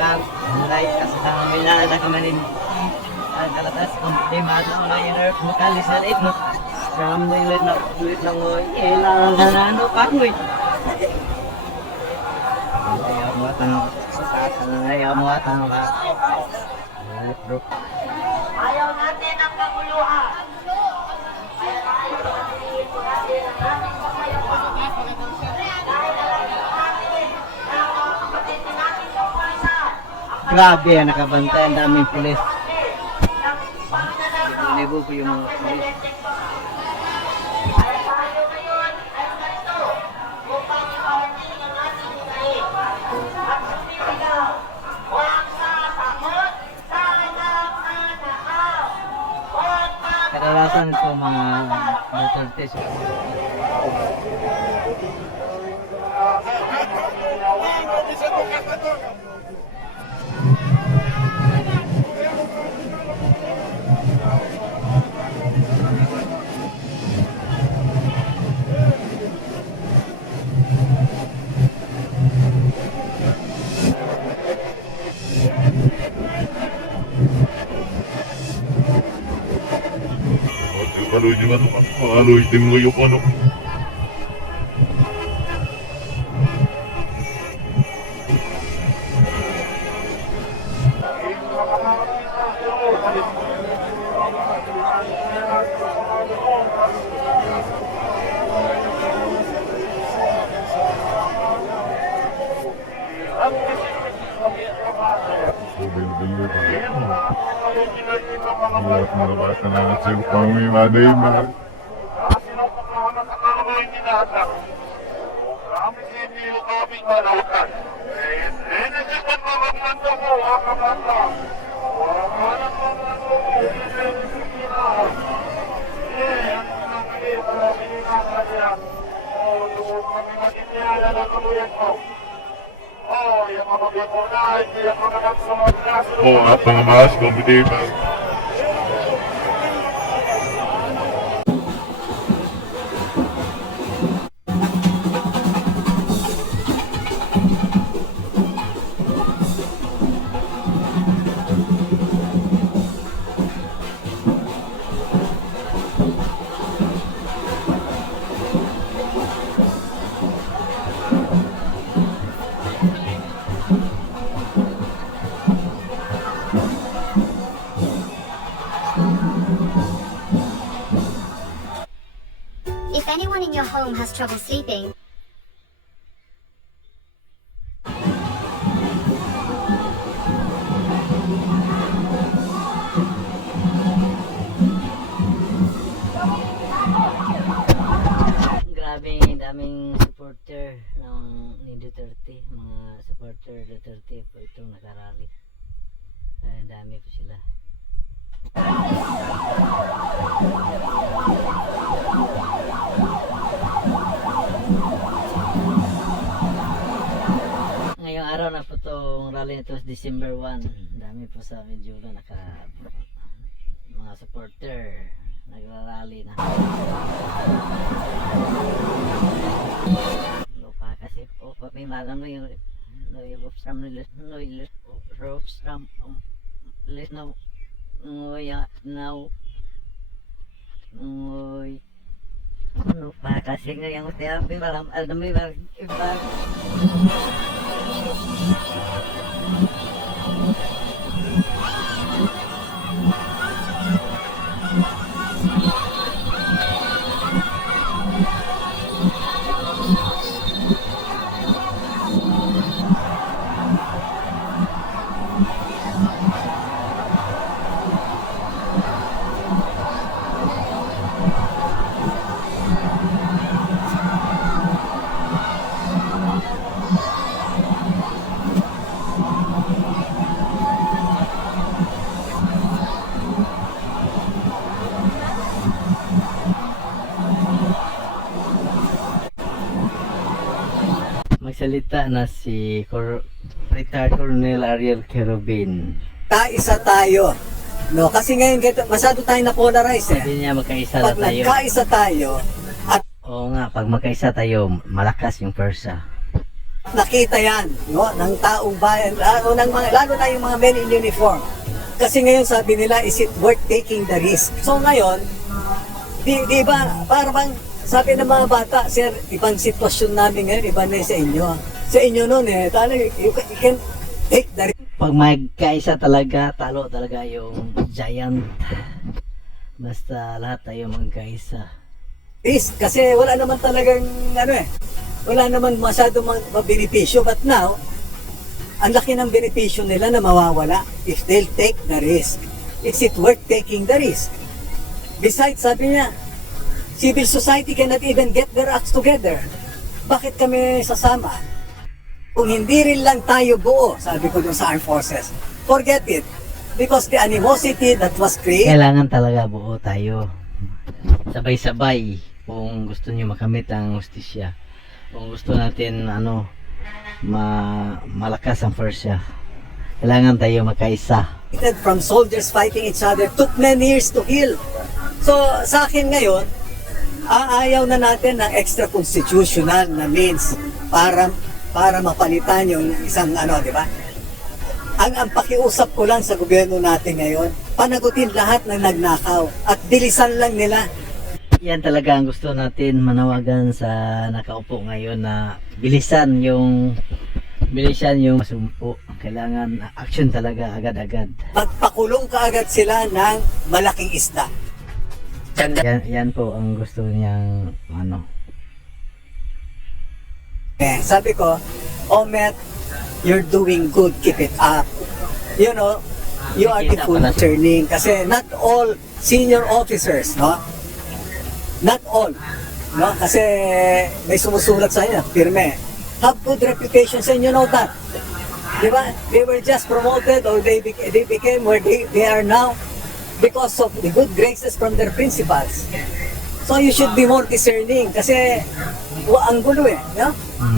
bang mulai kasama minana kamanin ang kalatas kung di matang na inner mukalis na rin mo from the lit na mo ilang ganano kahoy ayaw mo atang ayaw mo atang Ayaw natin ang kaguluhan. Grabe yan, nakabantay ang daming pulis. Libo ko yung mga pulis. Kadalasan ito mga Duterte. Kalau gimana Pak? Kalau itim ngayon ano? Buat merubah hasil kami madema. Oh, apa mas kompetitif? If anyone in your home has trouble sleeping, Grabe, daming supporter ng ni Duterte, mga supporter Duterte po itong nakarally. Ang dami po sila. Ngayong araw na po itong rally nito December 1. Dami po sa video na mga supporter nagrarally na. Lupa kasi po papimagan mo yung from now nguya now nguy lupa kasi ngayong therapy malam alam mo iba magsalita na si Retired Colonel Ariel Kerubin. Kaisa tayo. No, kasi ngayon masyado tayong na-polarize eh. Sabi niya magkaisa Pag na tayo. nagkaisa tayo at Oo nga, pag magkaisa tayo, malakas yung persa. Nakita yan, no, ng taong bayan, lalo na yung mga men in uniform. Kasi ngayon sabi nila, is it worth taking the risk? So ngayon, di ba, parang bang sabi ng mga bata, sir, ibang sitwasyon namin ngayon, iba na sa inyo. Sa inyo noon talaga, you can take the risk. Pag magkaisa talaga, talo talaga yung giant. Basta lahat tayo magkaisa. Kasi wala naman talagang, wala naman masyadong benepisyo. But now, ang laki ng benepisyo nila na mawawala if they'll take the risk. Is it worth taking the risk? Besides, sabi niya, civil society cannot even get their acts together. Bakit kami sasama? Kung hindi rin lang tayo buo, sabi ko dun sa armed forces, forget it. Because the animosity that was created, Kailangan talaga buo tayo. Sabay-sabay kung gusto niyo makamit ang hustisya. Kung gusto natin malakas ang forsya. Kailangan tayo magkaisa. from soldiers fighting each other took many years to heal. So sa akin ngayon, ayaw na natin ng extra constitutional na means para mapalitan yung isang di ba? Ang pakiusap ko lang sa gobyerno natin ngayon, panagutin lahat ng nagnakaw at bilisan lang nila. Yan talaga ang gusto natin manawagan sa nakaupo ngayon na bilisan yung masumpo. Kailangan action talaga agad-agad. Magpakulong kaagad sila ng malaking isda. Yan po ang gusto niyang Sabi ko, Omet, you're doing good, keep it up. You know, you are the full turning. Kasi not all senior officers, no? Not all. No? Kasi may sumusulat sa inyo, firme. Have good reputations and you know that. Di ba? They were just promoted or they became where they are now because of the good graces from their principals. So you should be more discerning kasi ang gulo no?